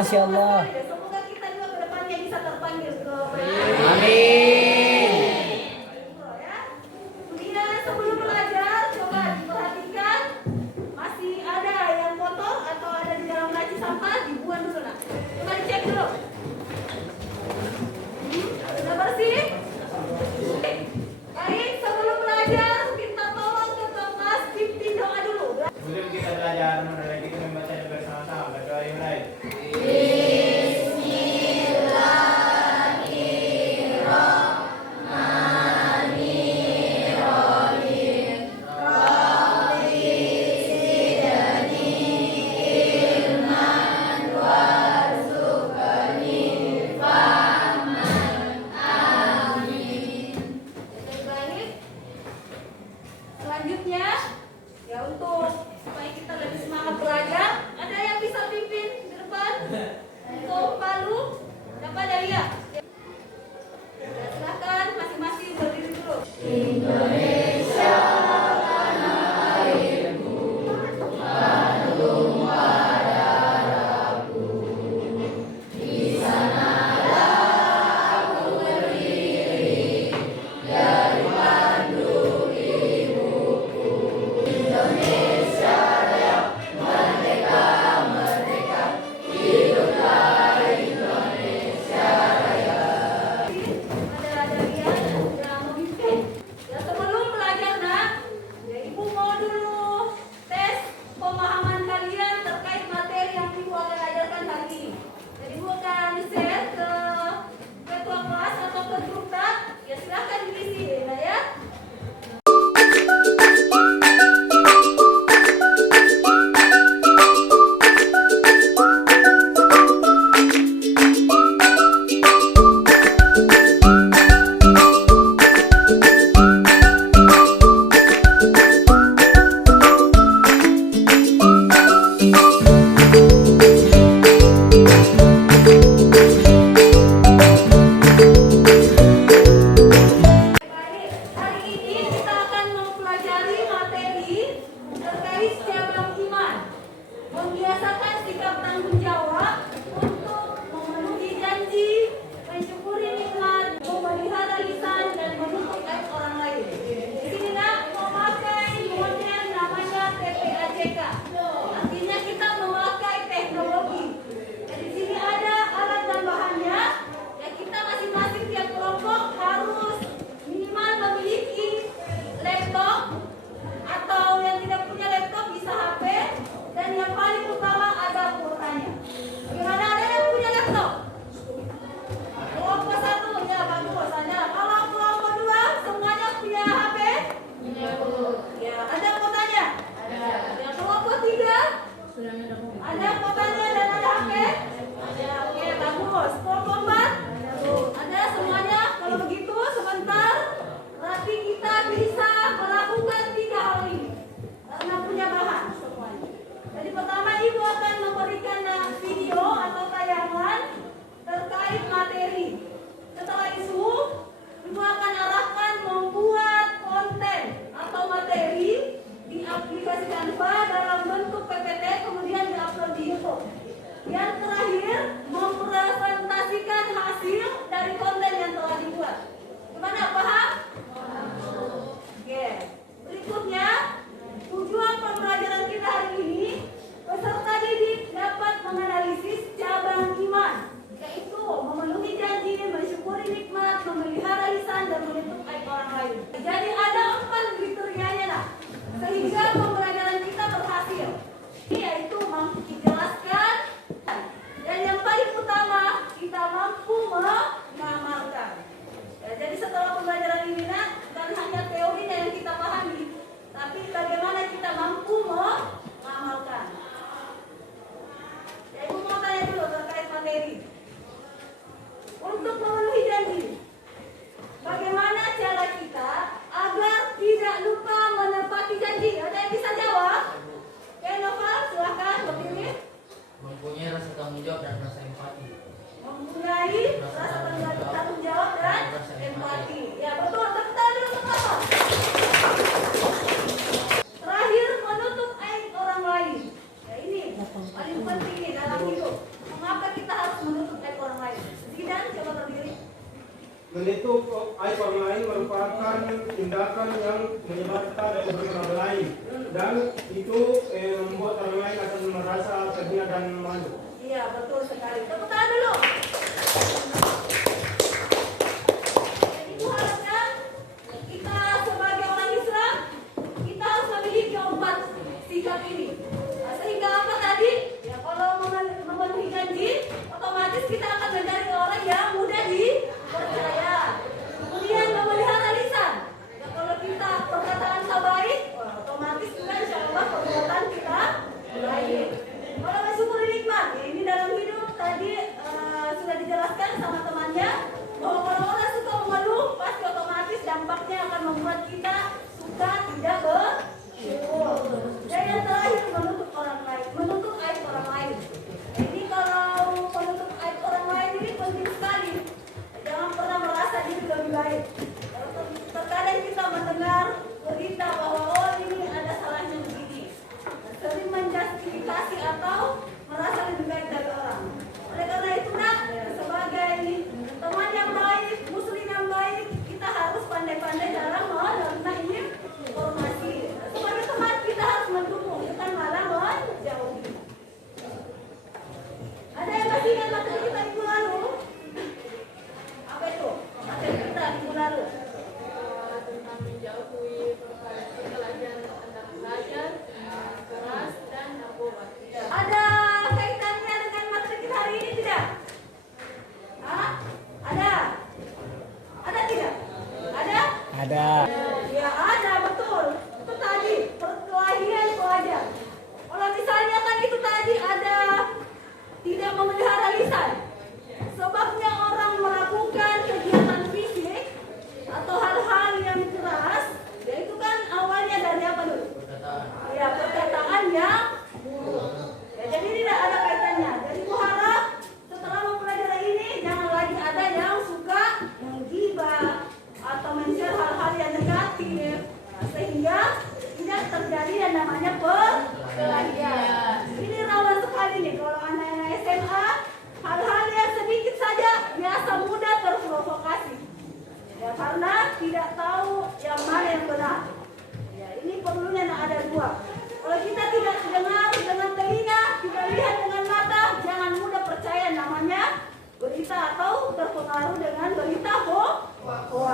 Masya Allah. Semoga kita juga ke depannya bisa terpanggil ke Amin. ya. Kemudian sebelum belajar coba diperhatikan masih ada yang kotor atau ada di dalam laci sampah dibuang dulu nak. Coba dicek dulu. Sudah bersih? Baik, sebelum belajar minta tolong ke kelas pimpin doa dulu. Sebelum kita belajar, mari kita membaca bersama-sama. Berdoa yang baik. Selanjutnya, ya untuk supaya kita lebih semangat belajar, ada yang bisa pimpin di depan untuk palu, dapat ada ya? Ya, silakan masing-masing berdiri dulu. Ada dia yang sudah memimpin. Ya, sebelum belajar nak, ya ibu mau dulu tes pemahaman kalian terkait materi yang ibu akan ajarkan hari ini. Jadi ibu akan share ke ketua kelas atau ke grup tak. Ya silakan diisi ya. Baik, hari ini kita akan mempelajari materi terkait cabang iman. Membiasakan sikap tanggung jawab untuk memenuhi janji, mensyukuri nikmat, memelihara lisan dan menuntut aib orang lain. Di sini nak memakai model namanya TPAJK. Artinya kita memakai teknologi. Jadi di sini ada alat dan bahannya. Ya kita masing-masing tiap kelompok harus minimal memiliki laptop atau yang tidak punya laptop bisa HP dan yang paling utama ada kuotanya. Bagaimana ada yang punya laptop? Kelompok satu ya bagus ada. Kalau kelompok dua semuanya punya HP? Ya ada kuotanya? Ya kelompok tiga? Ada kuotanya dan ada HP? Ya oke bagus. Kelompok empat? Ada semuanya? Kalau begitu sebentar berarti kita bisa melakukan 3 hal ini karena punya bahan semuanya. Jadi pertama ibu akan memberikan video atau tayangan terkait materi. Setelah itu ibu akan arahkan membuat konten atau materi di aplikasi Canva dalam bentuk PPT kemudian diupload di YouTube. Yang terakhir mempresentasikan hasil dari konten yang telah dibuat. Gimana paham? Oke. Berikutnya tujuan pembelajaran kita hari ini peserta didik dapat menganalisis cabang iman, yaitu memenuhi janji, mensyukuri nikmat, memelihara lisan dan menuntut aib orang lain. Jadi ada 4 kriterianya nak, sehingga pembelajaran kita berhasil. Ini yaitu mampu dijelaskan dan yang paling utama kita mampu mengamalkan. Ya, jadi setelah pembelajaran ini nak, bukan hanya teorinya yang kita pahami, tapi bagaimana kita mampu mengamalkan. Ya, ibu mau tanya dulu terkait materi. Untuk memenuhi janji, bagaimana cara kita agar tidak lupa menepati janji? Ada yang bisa tindakan yang menyebarkan dan merugikan orang lain, dan itu membuat orang lain akan merasa terhina dan malu. Iya, betul sekali. Tepuk tangan dulu. Jadi itu harusnya kita sebagai orang Islam, kita harus memiliki 4 sikap ini. Nah, sehingga apa tadi? Ya kalau memenuhi janji, otomatis kita akan menjadi orang yang mudah dipercaya. Kemudian memelihara lisan. Ya kalau kita perkataan kita baik, otomatis juga insya Allah perbuatan kita baik. Kalau bersyukur nikmat, ya ini dalam hidup tadi sudah dijelaskan sama temannya bahwa kalau orang suka mengeluh, pasti otomatis dampaknya akan membuat kita suka tidak bersyukur. Dan yang terakhir menutup orang lain, menutup aib orang lain. Ini kalau menutup aib orang lain ini penting sekali. Jangan pernah merasa diri lebih baik. Terkadang kita mendengar berita bahwa oh ini ada salahnya begini, sering menjustifikasi atau merasa lebih baik dari orang. Oleh karena itu nak, sebagai teman yang baik, muslim yang baik, kita harus pandai-pandai dalam menerima informasi. Sebagai teman kita harus mendukung, bukan malah menjauhi. Ada yang masih ingat materi kita minggu lalu? Apa itu? Materi kita minggu lalu. Tentang menjauhi perkelahian antar belajar, keras dan narkoba. Ada kaitannya dengan materi kita hari ini tidak? Hah? Ada? Ada tidak? Ada? Ada. Ya ada, betul. Itu tadi perkelahian pelajar. Kalau misalnya kan itu tadi ada tidak memelihara lisan. Sebabnya orang melakukan kegiatan fisik atau hal-hal yang keras, ya itu kan awalnya dari apa dulu? Ya perkataan yang buruk. Ya, jadi tidak ada kaitannya. Jadi ku harap setelah mempelajari ini jangan lagi ada yang suka menggibah atau men-share hal-hal yang negatif, nah, sehingga tidak terjadi yang namanya perkelahian. Ini rawan sekali nih kalau anak-anak SMA, hal-hal yang sedikit saja biasa mudah terprovokasi. Ya karena tidak tahu yang mana yang benar. Ya ini perlunya ada 2. Kalau kita tidak dengar dengan telinga, kita lihat dengan mata, jangan mudah percaya namanya berita atau terpengaruh dengan berita hoax.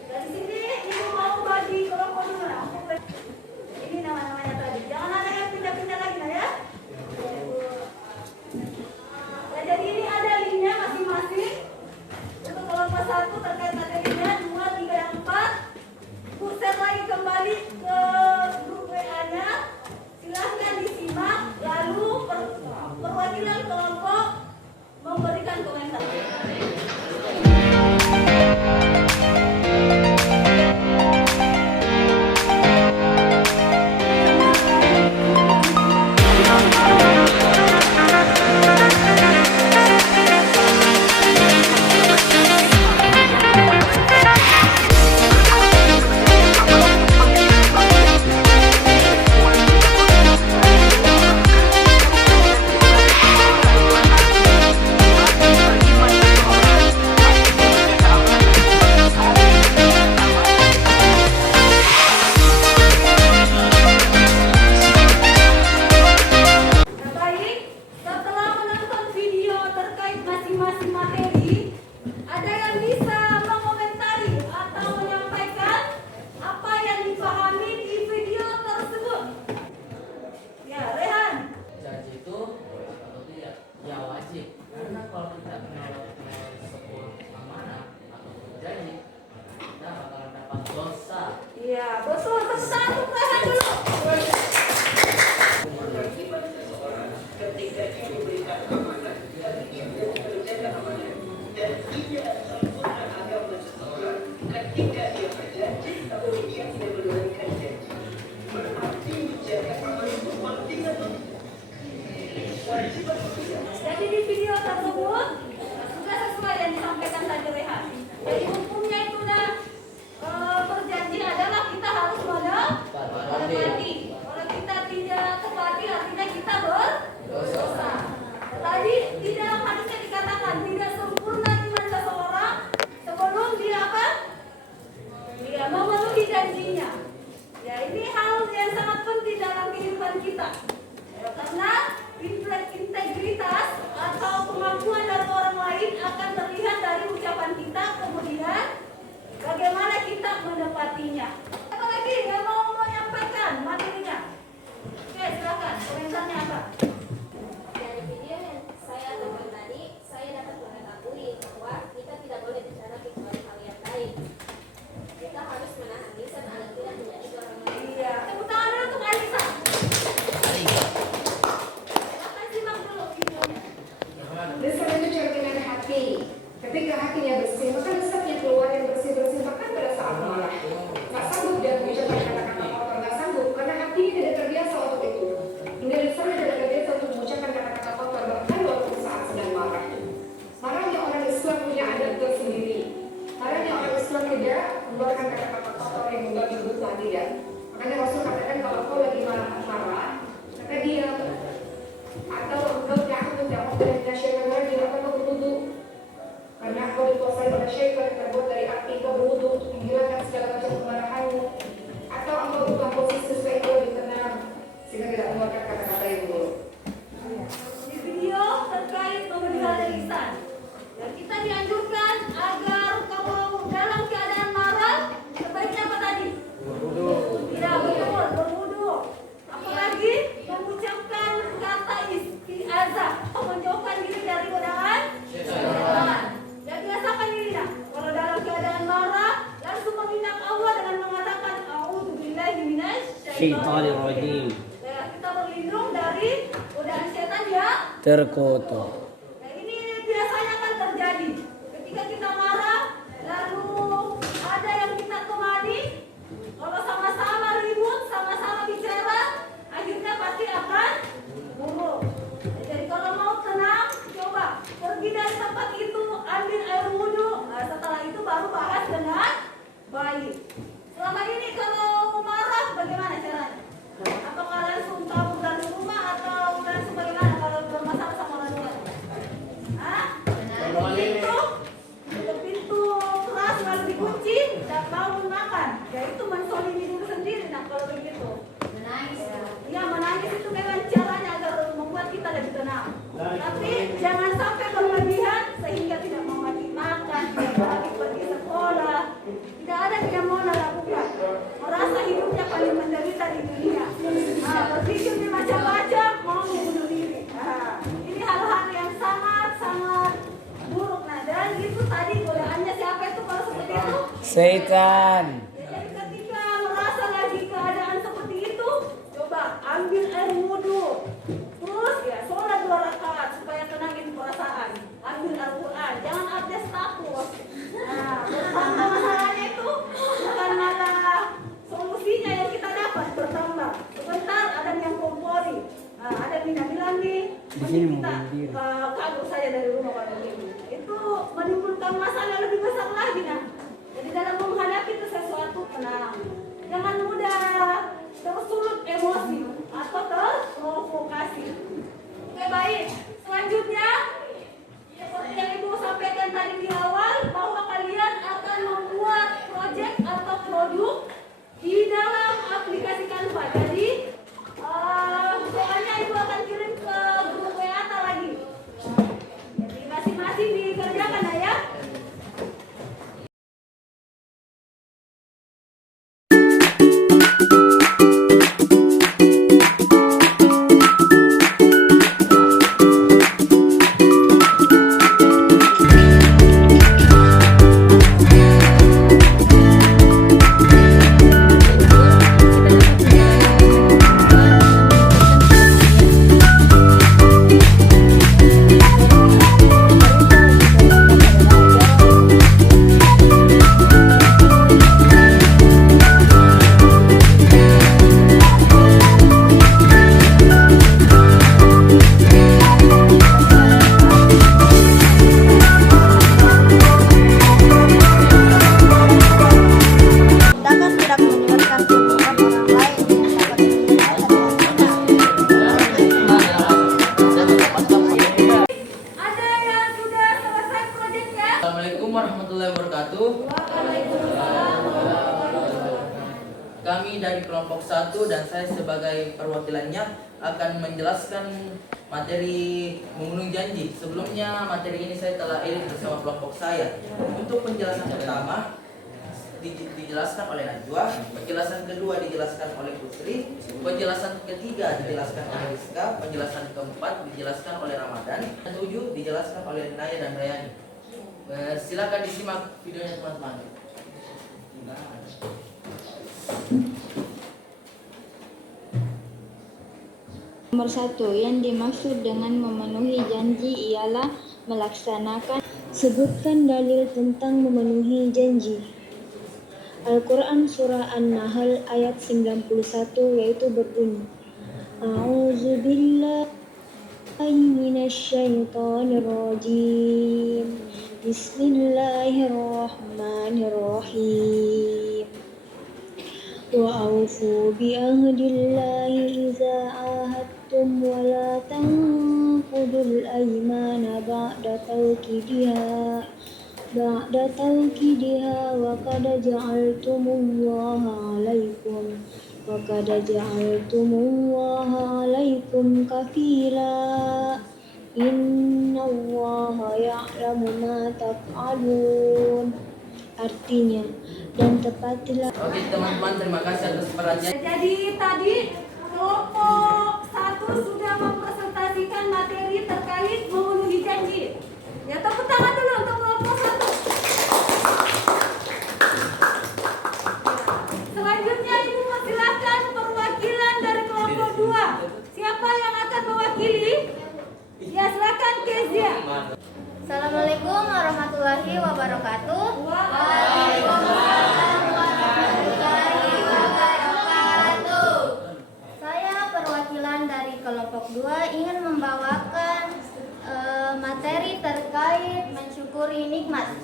Dari sini ibu mau bagi kelompok dulu nah. Ini nama-namanya tadi. Jangan ada yang pindah-pindah lagi nah ya. Ya jadi ini ada linknya masing-masing. Untuk kelompok 1 terkait materinya, 2, 3, dan 4. Bu share lagi kembali ke grup WA-nya. Silahkan disimak. Lalu perwakilan kelompok memberikan komentar. Iya, betul. Satu rehat dulu. Jadi di video tersebut sudah sesuai yang disampaikan tadi Rehan. Jadi hukumnya itu perjanjian adalah kita harus kita. Karena integritas atau kemampuan dari orang lain akan terlihat dari ucapan kita, kemudian bagaimana kita menepatinya. Apa lagi yang mau menyampaikan materinya? Oke, silakan. Komentarnya apa? Dari video yang saya tonton tadi, saya dapat mengetahui bahwa kita tidak boleh bicara kecuali hal yang baik. Kita harus menahan lisan agar tidak menjadi orang lain. Iya. Tepuk tangan dulu untuk Alisa. Silakan simak dulu videonya. Lisan itu cerminan hati. Ketika hatinya bersih, maka lisannya keluar yang bersih-bersih. Bahkan pada saat marah, nggak sanggup dia mengucapkan kata-kata kotor, nggak sanggup karena hati tidak terbiasa untuk itu. Ini lisannya tidak terbiasa untuk mengucapkan kata-kata kotor, bahkan waktu saat sedang marah. Marahnya orang Islam punya adat tersendiri. Marahnya orang Islam tidak mengeluarkan kata-kata kotor yang mengganggu dosa dia. Makanya Rasul katakan kalau kau lagi marah, maka diam. Atau engkau jangan dari syaitan lagi, atau kau berwudu. Karena kau dikuasai oleh syaitan yang terbuat dari api, kau berwudu untuk menghilangkan segala macam kemarahanmu. Atau engkau berubah posisi supaya kau lebih tenang, sehingga tidak mengeluarkan kata-kata yang buruk. Di video terkait memelihara lisan. Dan kita dianjurkan agar kalau dalam keadaan marah, sebaiknya apa tadi? Tidak betul, berwudu. Apalagi mengucapkan kata isti'azah, menjauhkan diri dari godaan setan. Dan biasakan diri nak, kalau dalam keadaan marah, langsung meminta Allah dengan mengatakan A'udzubillahi Syaitanir rajim. Ya, kita berlindung dari godaan setan ya. Terkotor. Nah, ini biasanya kan terjadi ketika kita marah, lalu ada yang kita temani. Kalau sama-sama ribut, sama-sama bicara, akhirnya pasti akan buruk. Jadi kalau mau tenang, coba pergi dari tempat itu, ambil air wudhu. Nah, setelah itu baru bahas dengan baik. Selama ini kalau marah, bagaimana caranya? Apakah langsung kabur dari rumah atau langsung bagaimana kalau bermasalah sama orang tua? Hah? Pintu keras lalu dikunci, tidak mau makan. Ya itu mensolimi diri sendiri nak kalau begitu. Menangis. Ya menangis itu memang caranya agar membuat kita lebih tenang. Tapi jangan sampai berlebihan sehingga tidak mau makan, tidak lagi pergi sekolah. Tidak ada yang mau lakukan. Merasa hidupnya paling menderita di dunia. Nah, berpikirnya macam-macam mau bunuh diri. Nah, ini hal-hal yang sangat-sangat buruk. Nah, dan itu tadi godaannya siapa itu kalau seperti itu? Setan. Jadi ketika merasa lagi keadaan seperti itu, coba ambil air wudhu. Terus ya sholat 2 rakaat supaya tenangin perasaan. Ambil Al-Quran, jangan update status. Nah, bertambah masalahnya itu bukan malah solusinya yang kita dapat bertambah. Sebentar ada yang kompori. Nah, ada yang bilang nih, kita kabur saja dari rumah kalau begini. Itu menimbulkan masalah lebih besar lagi nah. Jadi dalam menghadapi itu sesuatu tenang. Jangan mudah tersulut emosi atau terprovokasi. Oke baik. Selanjutnya seperti yang Ibu sampaikan tadi di awal bahwa kalian akan membuat proyek atau produk di dalam aplikasi Canva. Jadi soalnya Ibu akan kirim ke grup WA lagi. Jadi masing-masing dikerjakan ya. Kami dari kelompok 1 dan saya sebagai perwakilannya akan menjelaskan materi memenuhi janji. Sebelumnya materi ini saya telah edit bersama kelompok saya. Untuk penjelasan pertama dijelaskan oleh Najwa, penjelasan kedua dijelaskan oleh Putri, penjelasan ketiga dijelaskan oleh Rizka, penjelasan keempat dijelaskan oleh Ramadan, dan 7 dijelaskan oleh Naya dan Rayani. Silakan disimak videonya teman-teman. Nomor 1, yang dimaksud dengan memenuhi janji ialah melaksanakan. Sebutkan dalil tentang memenuhi janji. Al-Quran Surah An-Nahl ayat 91 yaitu berbunyi, A'udzubillahi minasyaitonirrajim. Bismillahirrahmanirrahim. Wa'aufu bi'ahdillahi iza ahadtum wa la tanqudul aymana ba'da tawkidiha wa qad ja'altumullaha alaikum kafila innallaha ya'lamu ma taf'alun. Artinya, dan tepatilah. Oke teman-teman, terima kasih atas perhatian. Jadi tadi kelompok 1 sudah mempresentasikan materi terkait memenuhi janji. Ya, tepuk tangan dulu untuk kelompok 1. Selanjutnya Ibu persilakan perwakilan dari kelompok 2. Siapa yang akan mewakili? Ya, silakan Kezia. Assalamualaikum warahmatullahi wabarakatuh. Saya perwakilan dari kelompok 2 ingin membawakan materi terkait mensyukuri nikmat.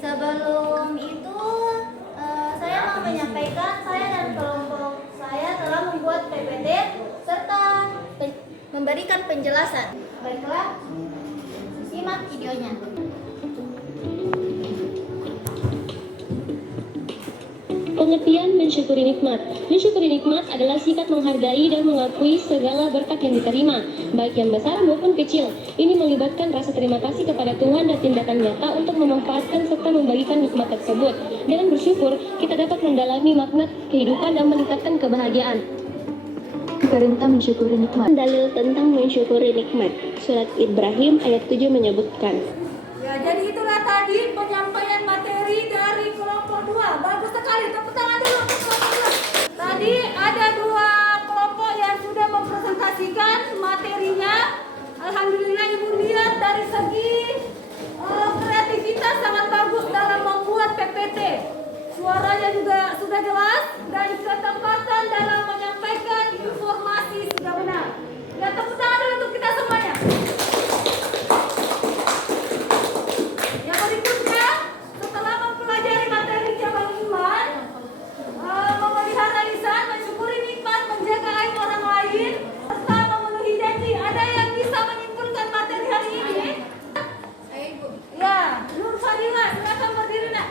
Sebelum itu saya mau menyampaikan saya dan kelompok saya telah membuat PPT serta memberikan penjelasan. Baiklah, simak videonya. Pengertian mensyukuri nikmat. Mensyukuri nikmat adalah sikap menghargai dan mengakui segala berkat yang diterima, baik yang besar maupun kecil. Ini melibatkan rasa terima kasih kepada Tuhan dan tindakan nyata untuk memanfaatkan serta membagikan nikmat tersebut. Dengan bersyukur, kita dapat mendalami makna kehidupan dan meningkatkan kebahagiaan. Perintah mensyukuri nikmat. Dalil tentang mensyukuri nikmat. Surat Ibrahim ayat 7 menyebutkan. Ya, jadi itulah tadi penyampaian materi dari kelompok 2. Bagus sekali, tepuk tangan dulu untuk kelompok 2. Tadi ada 2 kelompok yang sudah mempresentasikan materinya. Alhamdulillah Ibu lihat dari segi kreativitas sangat bagus dalam membuat PPT. Suaranya juga sudah jelas dan ketepatan dalam menyampaikan informasi sudah benar. Ya, tepuk tangan dulu untuk kita semuanya. Yang berikutnya, setelah mempelajari materi cabang iman, memelihara lisan, mensyukuri nikmat, menjaga aib orang lain, serta memenuhi janji. Ada yang bisa menyimpulkan materi hari ini? Saya Ibu. Ya, Nur Fadila, silakan berdiri nak.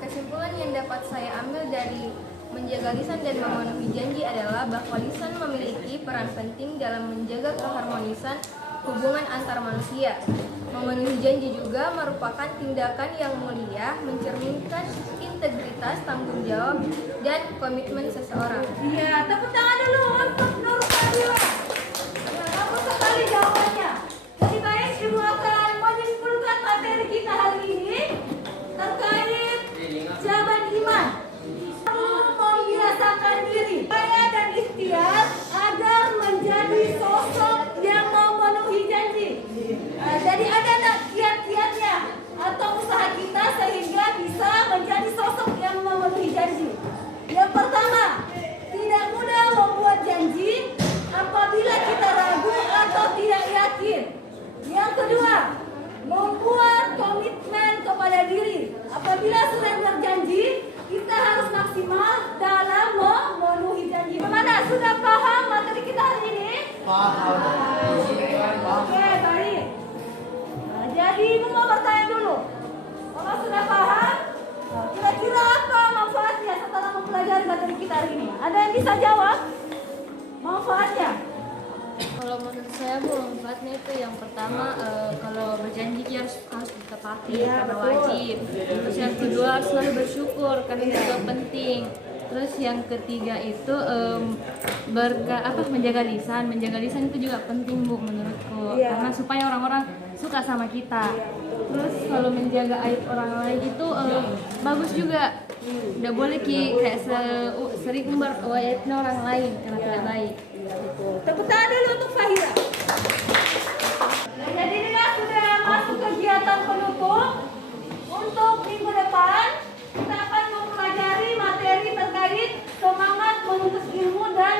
Kesimpulan yang dapat saya ambil dari menjaga lisan dan memenuhi janji adalah bahwa lisan memiliki peran penting dalam menjaga keharmonisan hubungan antar manusia. Memenuhi janji juga merupakan tindakan yang mulia, mencerminkan integritas, tanggung jawab, dan komitmen seseorang. Iya, tepuk tangan dulu untuk Nur Fadila. Ya, bagus sekali jawabannya. Jadi baik, Ibu akan menyimpulkan materi kita hari ini terkait jaban iman. Membiasakan diri saya dan ikhtiar agar menjadi sosok yang memenuhi janji. Jadi ada tak kiat-kiatnya atau usaha kita sehingga bisa menjadi sosok yang memenuhi janji? Yang pertama, tidak mudah membuat janji apabila kita ragu atau tidak yakin. Yang kedua, membuat komitmen kepada diri. Apabila sudah berjanji, kita harus maksimal dalam memenuhi janji. Bagaimana? Sudah paham materi kita hari ini? Paham. Oke, baik. Nah, jadi Ibu mau bertanya dulu. Kalau sudah paham, kira-kira apa manfaatnya setelah mempelajari materi kita hari ini? Ada yang bisa jawab? Manfaatnya? Kalau menurut saya Bu, manfaatnya itu yang pertama kalau berjanji harus ditepati karena wajib. Terus yang kedua harus selalu bersyukur karena itu juga penting. Terus yang ketiga itu menjaga lisan. Menjaga lisan itu juga penting Bu menurutku. Karena supaya orang-orang suka sama kita. Terus kalau menjaga aib orang lain itu bagus juga. Udah boleh kayak sering umbar aibnya orang lain karena tidak baik. Tepuk tangan dulu untuk Fahira. Nah, jadi inilah sudah masuk kegiatan penutup. Untuk minggu depan kita akan mempelajari materi terkait semangat menuntut ilmu dan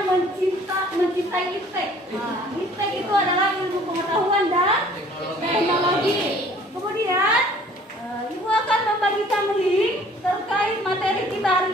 mencintai iptek. Nah, iptek itu adalah ilmu pengetahuan dan teknologi. Kemudian Ibu akan membagikan link terkait materi kita hari